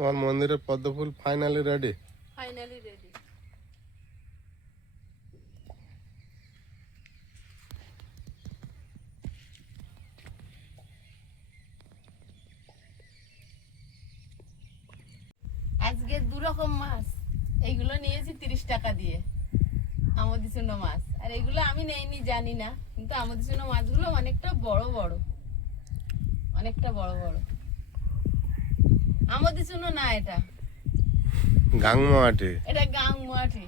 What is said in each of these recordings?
তোমার মন্দিরের পদ্ম ফুল ফাইনালি রেডি ফাইনালি রেডি আজকে দু রকম মাছ। এইগুলো নিয়েছি তিরিশ টাকা দিয়ে। আমদিসুনো মাছ। আর এগুলো আমি নেইনি, জানি না। কিন্তু আমদিসুনো মাছগুলো অনেকটা বড় বড়। অনেকটা বড় বড়। আমদিসুনো না এটা। গাংমাটি এটা গাংমাটি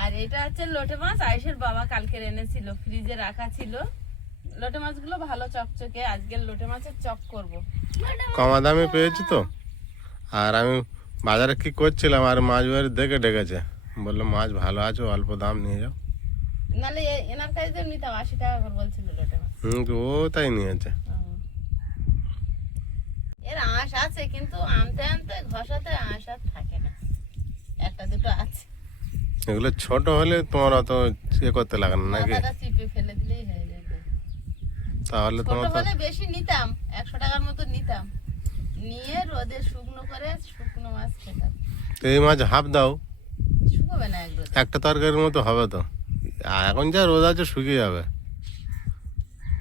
আর এটা হচ্ছে লোটে মাছ। আয়ুষের বাবা কালকে এনেছিল ফ্রিজে রাখা ছিল। লোটে মাছগুলো ভালো চকচকে। আজকের লোটে মাছের চপ করব। কমা দামে পেয়েছি তো? আর আমি বাজারে কি করছিলাম আর মাছ বাড়ি দেখে ডেকেছে। বলল মাছ ভালো আছে অল্প দাম নিয়ে যাও। নালে এনার কাছে নিতাম আশি টাকা করে বলছিল লোটে মাছ। হুম ও তাই নিয়েছে। এর আঁশ আছে কিন্তু আনতে আনতে ঘষাতে আঁশ আর থাকে না। একটা দুটো আছে। এগুলো ছোট হলে তোমার অত ইয়ে করতে লাগে না নাকি? চিপে ফেলে দিলেই হয়ে যাবে। তাহলে তোমার হলে বেশি নিতাম একশো টাকার মতো নিতাম। নিয়ে রোদে শুকনো করে শুকনো মাছ খেতাম। তো এই মাছ হাফ দাও। শুকোবে না এক একটা তরকারির মতো হবে তো। এখন যা রোদ আছে শুকিয়ে যাবে।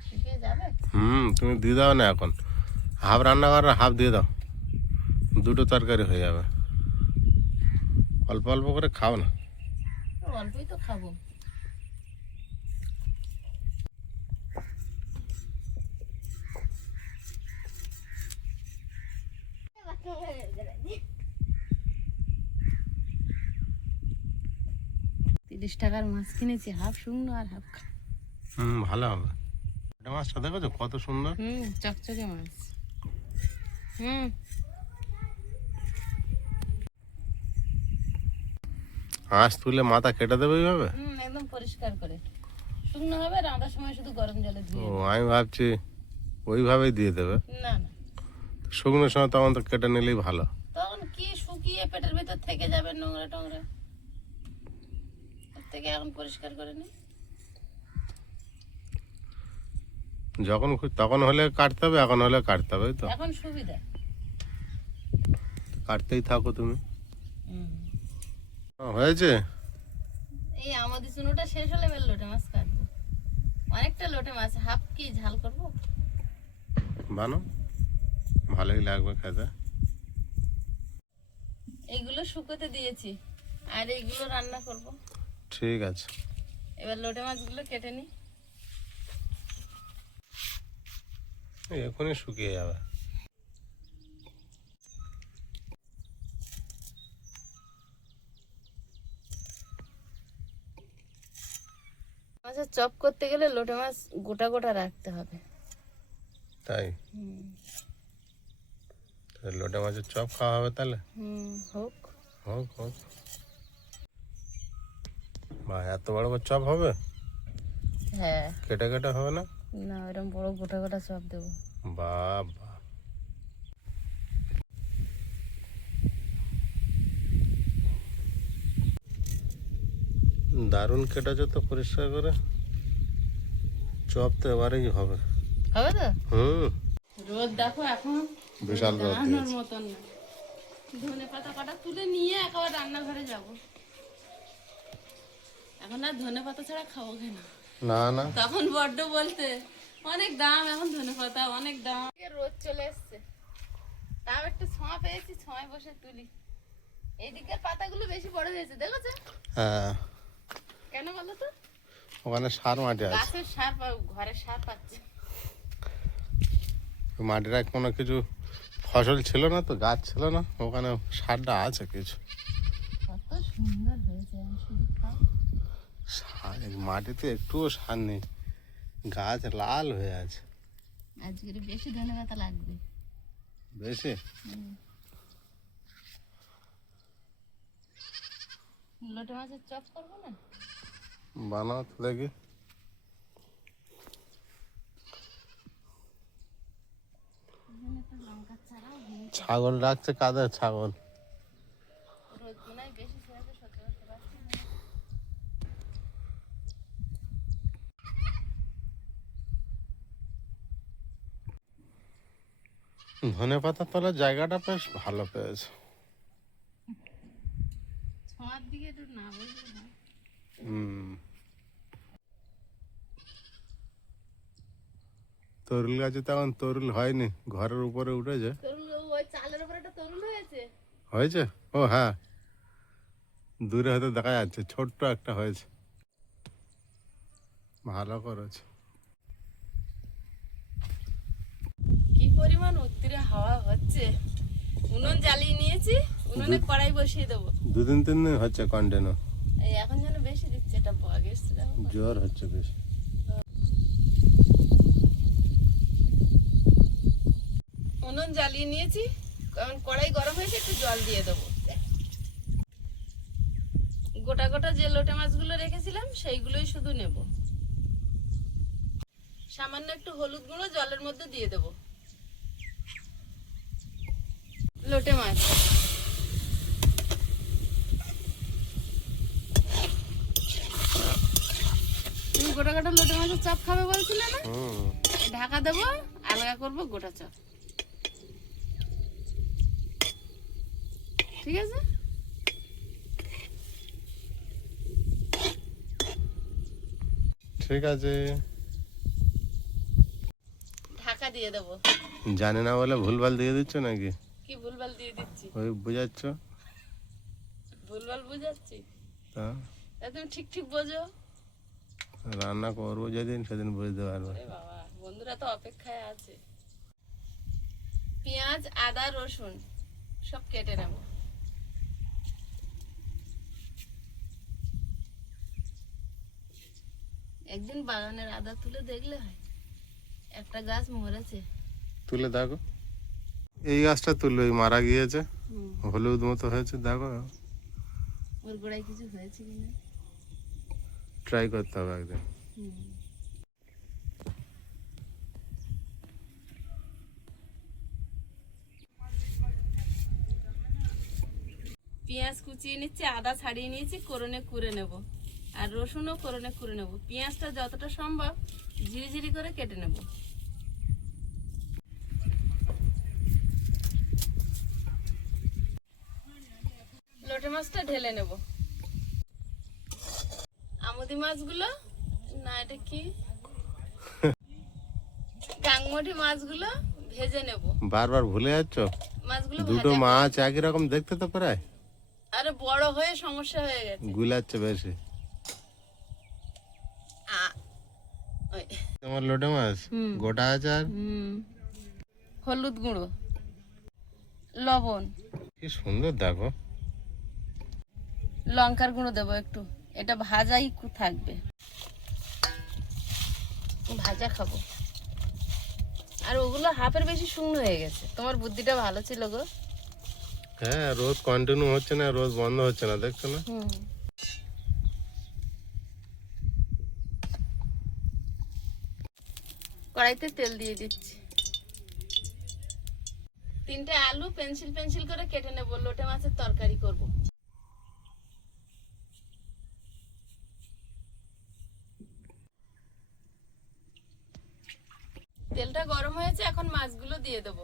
শুকিয়ে যাবে? হুম তুমি দিয়ে দাও না এখন। হাফ রান্না করার হাফ দিয়ে দাও। দুটো তরকারি হয়ে যাবে। অল্প অল্প করে খাও না। অল্পই তো খাব। তিরিশ টাকার মাছ কিনেছি হাফ শুকনো আর হাফ হুম ভালো হবে। মাছটা দেখেছ? কত সুন্দর। হুম চকচকে মাছ। হাঁস তুলে মাথা কেটে দেবে এইভাবে? একদম পরিষ্কার করে। শুকনো হবে রাঁধার সময় শুধু গরম জলে ও আমি ভাবছি ওইভাবেই দিয়ে দেবে। না না। শুকনো সময় তখন তো কেটে নিলেই ভালো। তখন কি শুকিয়ে পেটের ভিতর থেকে যাবে নোংরা টোংরা? থেকে এখন পরিষ্কার করে নি যখন তখন হলে কাটতে হবে এখন হলে কাটতে হবে তো? এখন সুবিধা। কাটতেই থাকো তুমি। হয়েছে? এই আমাদের চুনোটা শেষ হলে এবার লোটে মাছ কাটবো। অনেকটা লোটে মাছ হাফ কি ঝাল করব? বানো ভালোই লাগবে খেতে। এইগুলো শুকোতে দিয়েছি আর এইগুলো রান্না করব। ঠিক আছে। এবার লোটে মাছগুলো কেটে নি এই এখনই শুকিয়ে যাবে। মাছের চপ করতে গেলে লোটে মাছ গোটা গোটা রাখতে হবে। তাই? তাহলে লোটে মাছের চপ খাওয়া হবে তাহলে? হুম হোক। হোক হোক। বা এত বড় বড় চপ হবে? হ্যাঁ। কেটে কেটে হবে না? না এরকম বড় গোটা গোটা চপ দেবো। বাবা। দারুণ কেটেছো তো পরিষ্কার করে। চপ তো এবারেই হবে। হবে তো? হুম। রোদ দেখো এখন। বিশাল রোদ মতন না। ধনে পাতা কাটা তুলে নিয়ে একেবারে রান্নাঘরে যাব। এখন আর ধনে পাতা ছাড়া খাব কেন? না না। তখন বড্ড বলতে অনেক দাম এখন ধনে পাতা অনেক দাম। রোদ চলে এসছে। তাও একটু ছোঁয়া পেয়েছি ছোঁয়ায় বসে তুলি। এইদিকের পাতাগুলো বেশি বড় হয়েছে দেখেছ? হ্যাঁ। কেন বলো তো? ওখানে সার মাটি আছে। গাছের সার ঘরের সার পাচ্ছে। মাটিটা কোনো কিছু ফসল ছিল না তো গাছ ছিল না ওখানে সারটা আছে কিছু। কত সুন্দর হয়েছে মাটিতে একটুও সার নেই। গাছ লাল হয়ে আছে। আজকের বেশি ধনে পাতা লাগবে। বেশি? লোটে মাছের চপ করব না? বানাও তো দেখি। ছাগল রাখছে কাদের ছাগল রোদ মনে হয় বেশি ছেড়েছে সহ্য করতে পারছি না ধনে পাতার তলার জায়গাটা বেশ ভালো পেয়েছে। দিকে একটু না হুম। তরুল গাছে তেমন তরুল হয়নি ঘরের উপরে উঠেছে। হয়েছে? ও হ্যাঁ। দূরে হয়তো দেখা যাচ্ছে ছোট্ট একটা হয়েছে। ভালো করেছে কি পরিমাণ উত্তরে হাওয়া হচ্ছে। উনুন জ্বালিয়ে নিয়েছি উনুনে কড়াই বসিয়ে দেবো। দুদিন তিন দিন হচ্ছে এই এখন যেন বেশি দিচ্ছে এটা বগ এসছে জ্বর হচ্ছে বেশি। উনুন জ্বালিয়ে নিয়েছি কারণ কড়াই গরম হয়েছে একটু জল দিয়ে দেবো। গোটা গোটা যে লোটে মাছগুলো রেখেছিলাম সেইগুলোই শুধু নেব। সামান্য একটু হলুদ গুঁড়ো জলের মধ্যে দিয়ে দেব। লোটে মাছ। তুমি গোটা গোটা লোটে মাছের চাপ খাবে বলছিলে না? ঢাকা দেবো আলগা করব গোটা চপ। ঠিক আছে? ঠিক আছে। ঢাকা দিয়ে দেবো। জানি না বলে ভুলভাল দিয়ে দিচ্ছ নাকি? কি ভুলভাল দিয়ে দিচ্ছি? ওই বুঝাচ্ছ? ভুলভাল বুঝাচ্ছি? তা? তা তুমি ঠিক ঠিক বোঝো। রান্না করব যেদিন সেদিন বুঝতে পারব। বাবা বন্ধুরা তো অপেক্ষায় আছে। পেঁয়াজ আদা রসুন সব কেটে নেব। একদিন বাগানের আদা তুলে দেখলে হয় একটা গাছ মরেছে। তুলে দেখো। এই গাছটা তুললো ওই মারা গিয়েছে। হলুদ মতো হয়েছে দেখো। ওর গোড়ায় কিছু হয়েছে কিনা ট্রাই করতে হবে একদিন। পেঁয়াজ কুচিয়ে নিচ্ছি আদা ছাড়িয়ে নিয়েছি করনে কুড়ে নেব। আর রসুনও করনে কুড়ে নেব। পেঁয়াজটা যতটা সম্ভব ঝিরিঝিরি করে কেটে নেব। লোটে মাছটা ঢেলে নেব। আমুদি মাছগুলো না এটা কি? গাংমটি মাছগুলো ভেজে নেব। বারবার ভুলে যাচ্ছ? মাছগুলো দুটো মাছ একই রকম দেখতে তো প্রায়। আরে বড় হয়ে সমস্যা হয়ে গেছে। গুলাচ্ছে বেশি। আ- ওই, তোমার লোটে মাছ। গোটা আছে আর হলুদ গুঁড়ো। লবণ। কি সুন্দর দেখো। লঙ্কার গুঁড়ো দেবো একটু। এটা ভাজাই থাকবে। ভাজা খাব। আর ওগুলো হাফের বেশি শুকনো হয়ে গেছে। তোমার বুদ্ধিটা ভালো ছিল গো। হ্যাঁ রোদ কন্টিনিউ হচ্ছে না রোদ বন্ধ হচ্ছে না দেখছ না? কড়াইতে তেল দিয়ে দিচ্ছি। তিনটে আলু পেন্সিল পেন্সিল করে কেটে নেব লোটে মাছের তরকারি করব। তেলটা গরম হয়েছে এখন মাছগুলো দিয়ে দেবো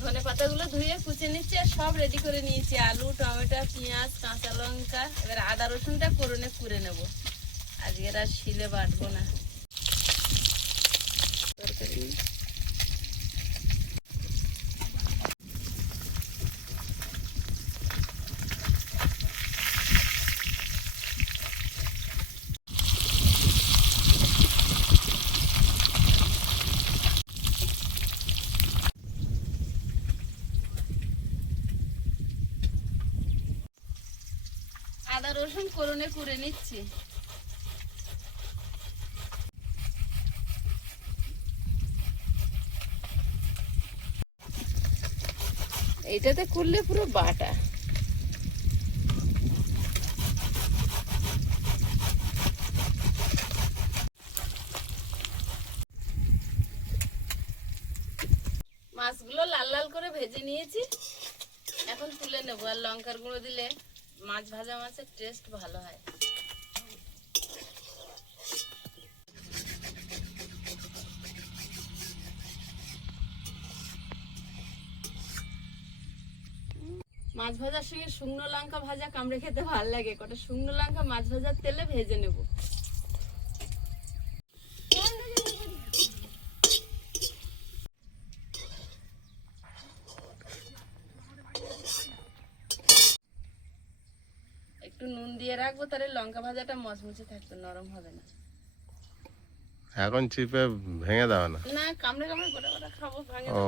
ধনে পাতাগুলো ধুয়ে কুচে নিচ্ছি আর সব রেডি করে নিয়েছি, আলু, টমেটো, পেঁয়াজ, কাঁচা লঙ্কা, এবার আদা রসুনটা করুনে করে নেব। আজকের আর শিলে বাটবো না। তরকারি আদা রসুন করুনে করে নিচ্ছি। এইটাতে করলে পুরো বাটা। মাছগুলো লাল লাল করে ভেজে নিয়েছি। এখন তুলে নেব আর লঙ্কার গুঁড়ো দিলে। মাছ ভাজা মাছের টেস্ট ভালো হয়। মাছ ভাজার সঙ্গে শুকনো লঙ্কা ভাজা কামড়ে খেতে ভালো লাগে। কটা শুকনো লঙ্কা মাছ ভাজার তেলে ভেজে নেব একটু নুন দিয়ে রাখব তাহলে লঙ্কা ভাজাটা মচমচে থাকতো নরম হবে না। এখন চিপে ভেঙে দাও না। না কামড়ে কামড়ে গোটা গোটা খাব ভাঙে ও।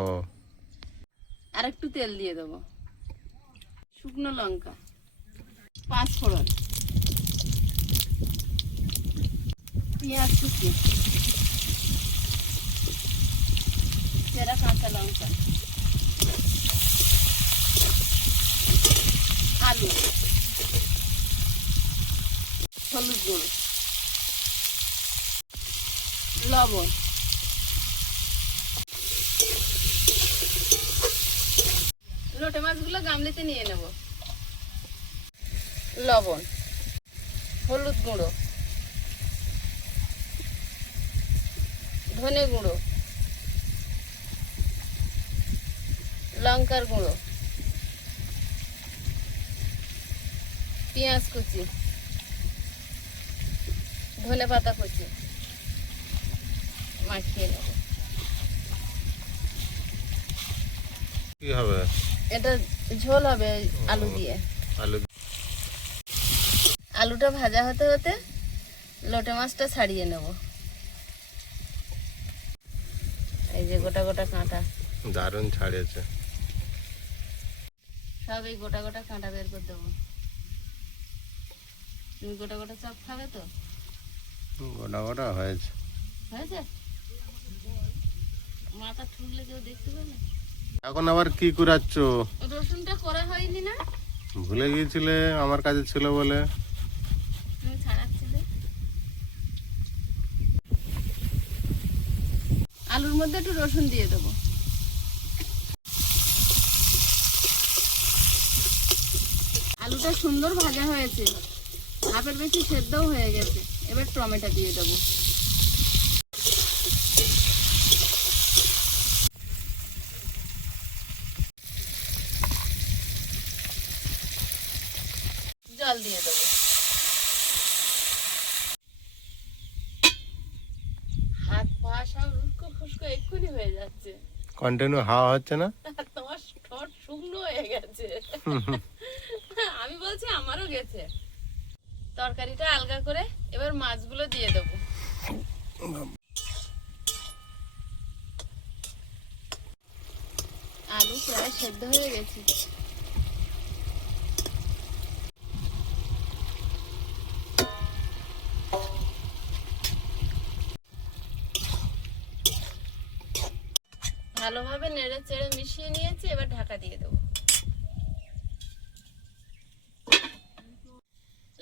আর একটু তেল দিয়ে দেবো। শুকনো লঙ্কা। পাঁচ ফোড়ন। পেঁয়াজ কুচি। চেরা কাঁচা লঙ্কা। আলু। হলুদ গুঁড়ো। লবণ। লোটে মাছগুলো গামলিতে নিয়ে নেব। লবণ। হলুদ গুঁড়ো। ধনে গুঁড়ো। লঙ্কার গুঁড়ো। পেঁয়াজ কুচি। ধনে পাতা কুচি। মাখিয়ে নেব। কি হবে? এটা ঝোল হবে আলু দিয়ে। আলু আলুটা ভাজা হতে হতে লোটে মাছটা ছাড়িয়ে নেব। এই যে গোটা গোটা কাঁটা। দারুণ ছাড়িয়েছে। সব এই গোটা গোটা কাঁটা বের করে দেবো। তুমি গোটা গোটা চপ খাবে তো? গোটা গোটা হয়েছে। হয়েছে? মাথা ঠুকলে কেউ দেখতে পাবে? এখন আবার কি কুড়াচ্ছ? রসুনটা করা হয়নি না? ভুলে গিয়েছিলে আমার কাছে ছিল বলে। আলুর মধ্যে একটু রসুন দিয়ে দেবো। আলুটা সুন্দর ভাজা হয়েছে। হাফের বেশি সেদ্ধও হয়ে গেছে। এবার টমেটো দিয়ে দেবো। জল দিয়ে দেবো। হাত পা সব ফুস্কো এক্ষুনি হয়ে যাচ্ছে। কন্টিনিউ হাওয়া হচ্ছে না? তোমার ঠোঁট শুকনো হয়ে গেছে। আমি বলছি আমারও গেছে। তরকারিটা আলগা করে এবার মাছগুলো দিয়ে দেবো। আলু প্রায় সেদ্ধ হয়ে গেছে। ভালোভাবে নেড়ে চেড়ে মিশিয়ে নিয়েছি, এবার ঢাকা দিয়ে দেবো।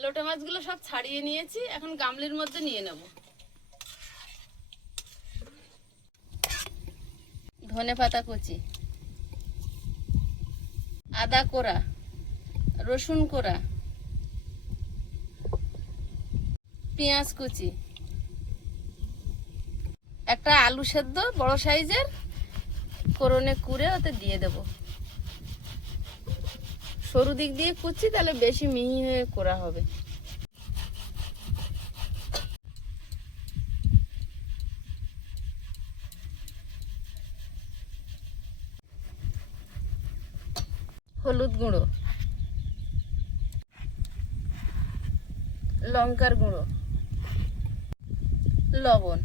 লোটে মাছগুলো সব ছাড়িয়ে নিয়েছি, এখন গামলির মধ্যে নিয়ে নেব। ধনে পাতা কুচি, আদা কোড়া, রসুন কোড়া, পেঁয়াজ কুচি, একটা আলু সেদ্ধ, বড় সাইজের, করনে কুড়ে ওতে দিয়ে দেব। সরু দিক দিয়ে কুচি তাহলে বেশি মিহি হয়ে করা হবে। হলুদ গুঁড়ো। লঙ্কার গুঁড়ো। লবণ।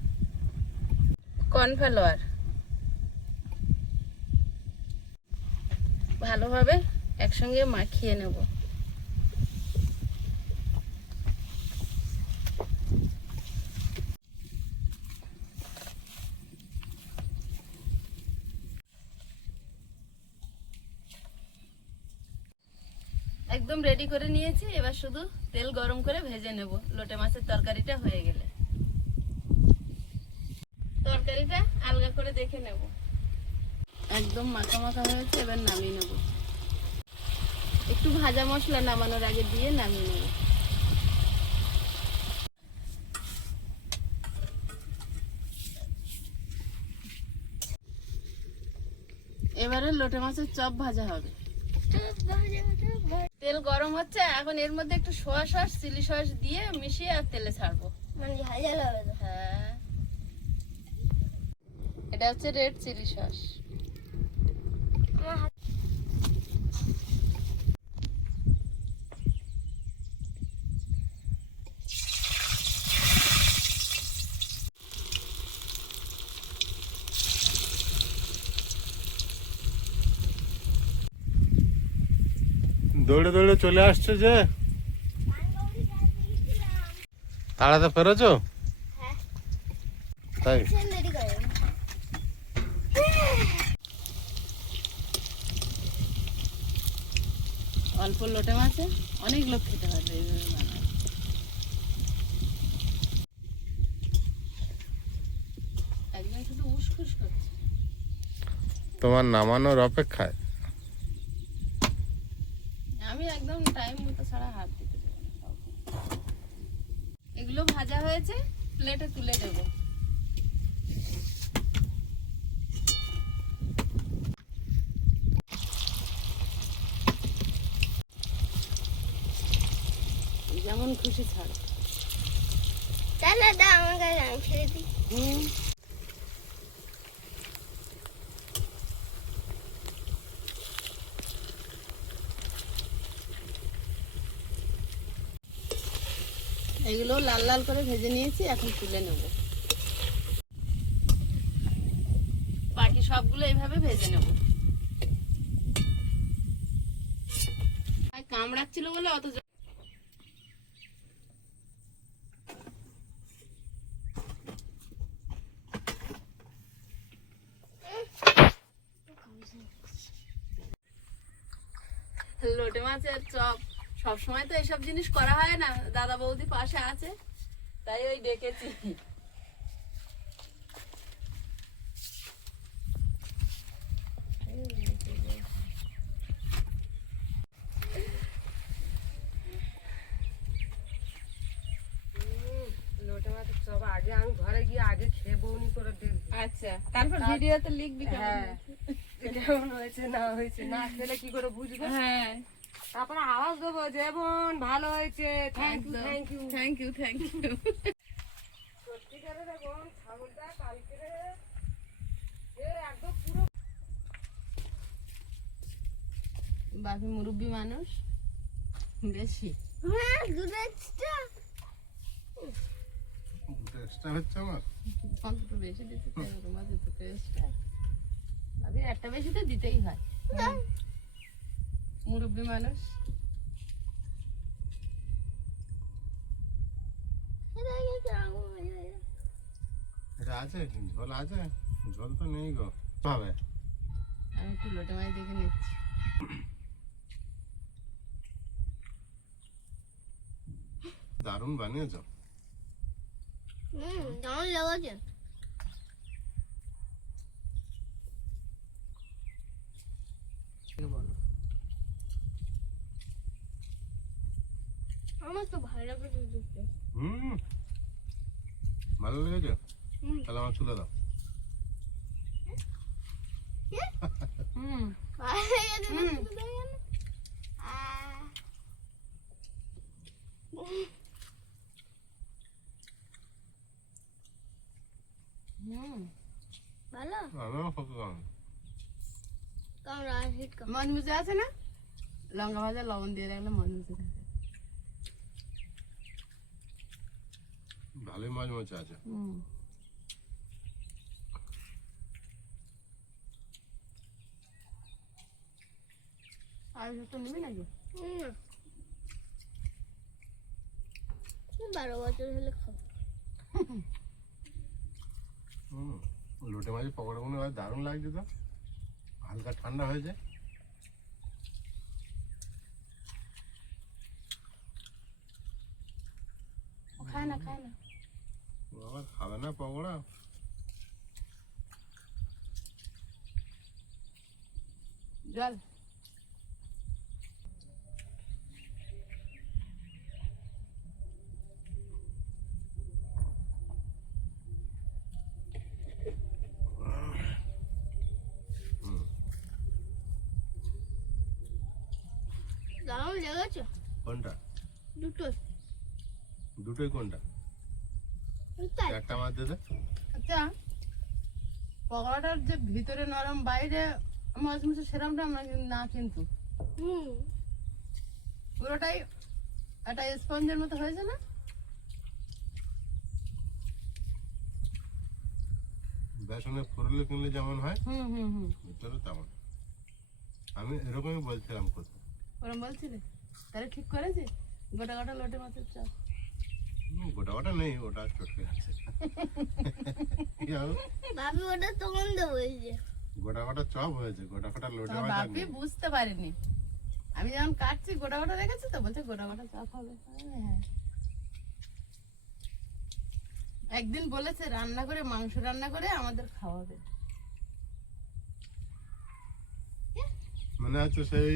কর্নফ্লাওয়ার। ভালোভাবে একসঙ্গে মাখিয়ে নেব। একদম রেডি করে নিয়েছি, এবার শুধু তেল গরম করে ভেজে নেব। লোটে মাছের তরকারিটা হয়ে গেলে। তরকারিটা আলগা করে দেখে নেব। একদম মাখা মাখা হয়েছে, এবার নামিয়ে নেব। একটু ভাজা মশলা নামানোর আগে দিয়ে নামিয়ে নেব। এবারে লোটে মাছের চপ ভাজা হবে। তেল গরম হচ্ছে এখন এর মধ্যে একটু সোয়া সস চিলি সস দিয়ে মিশিয়ে আর তেলে ছাড়বো। মানে হ্যাঁ। এটা হচ্ছে রেড চিলি সস দৌড়ে দৌড়ে চলে আসছে যে। তাড়াতে পেরেছ হ্যাঁ তাই। অল্প লোটে মাছে অনেক লোক খেতে পারবে তোমার নামানোর অপেক্ষায়? আমি একদম টাইম মতো ছাড়া হাত দিতে দেবো না। এগুলো ভাজা হয়েছে প্লেটে তুলে দেবো। যেমন খুশি ছাড়ো। তাহলে দা আমার কাছে আমি ছেড়ে দিই। হুম। এগুলো লাল লাল করে ভেজে নিয়েছি, এখন তুলে নেব। বাকি সবগুলো এইভাবে ভেজে নেব। কামড়াচ্ছিল বলে অত জ- লোটে মাছের চপ সবসময় তো এসব জিনিস করা হয় না দাদা বৌদি পাশে আছে তাই ওই ডেকেছি। লোটে মাছের চপ আগে আমি ঘরে গিয়ে আগে খেয়ে বউনি করে দেখব। আচ্ছা তারপর ভিডিওতে লিখবি হ্যাঁ। কেমন হয়েছে না হয়েছে না খেলে কি করে বুঝব? হ্যাঁ। তারপরে আওয়াজ দেবো যেমন ভালো হয়েছে। Thank you thank you thank you thank you সত্যিকারে দেখুন ছাগলটা কালকে একদম পুরো বাকি মুরব্বী মানুষ বেশি। হ্যাঁ দুটো এক্সট্রা এক্সট্রা হচ্ছে আমার। অন্তত বেশি দিতে চাই তোমার দিতে টেস্টটা বাকির একটা বেশি তো দিতেই হয়। মুরব্বী মানুষ। এটা আছে ঝোল আছে? ঝোল তো নেই গো। হবে? আমি একটু লোটে মাছ দেখে নিচ্ছি। দারুণ বানিয়েছো। হুম কেমন লেগেছে। আমার তো ভালো লেগেছে দেখতে। হুম। ভালো লেগেছে? তাহলে আমার তুলে দাও। হুম। হুম। ভালো? হিট কেমন আছে না? লঙ্কা ভাজা লবণ দিয়ে রাখলে মজমুজে থাকে। ভালোই মাছ মাছ আছে। হুম। আর একটু নিবি নাকি? বারো বছর হলে খাব হুম লোটে মাছের পকোড়াগুলো আর দারুণ লাগছে তো। হালকা ঠান্ডা হয়েছে। খায় না খায় না। আবার খাবে না পকোড়া জল। দারুণ লেগেছে। কোনটা? দুটো দুটোই কোনটা? চারটা মাছ দে। আচ্ছা পকোড়াটার যে ভিতরে নরম বাইরে মচমচে সেরমটা আমরা কিন্তু না কিন্তু। হুম। পুরোটাই একটা স্পঞ্জের মতো হয়েছে না? বেসনের ফুরলে কিনলে যেমন হয় হুম হুম হুম। ভিতরে তেমন। আমি এরকমই বলছিলাম করতে ওরম বলছিলে? তাহলে ঠিক করেছি গোটা গোটা লোটে মাছের চপ গোটা গোটা নেই ওটা চটকে আছে? ভাবি ওটা তো বলছে গোটা গোটা চপ হয়েছে গোটা গোটা লোটে বাপি বুঝতে পারেনি। আমি যখন কাটছি গোটা গোটা রেখেছি তো? বলছে গোটা গোটা চপ হবে। হ্যাঁ। একদিন বলেছে রান্না করে মাংস রান্না করে আমাদের খাওয়াবে। মনে আছে সেই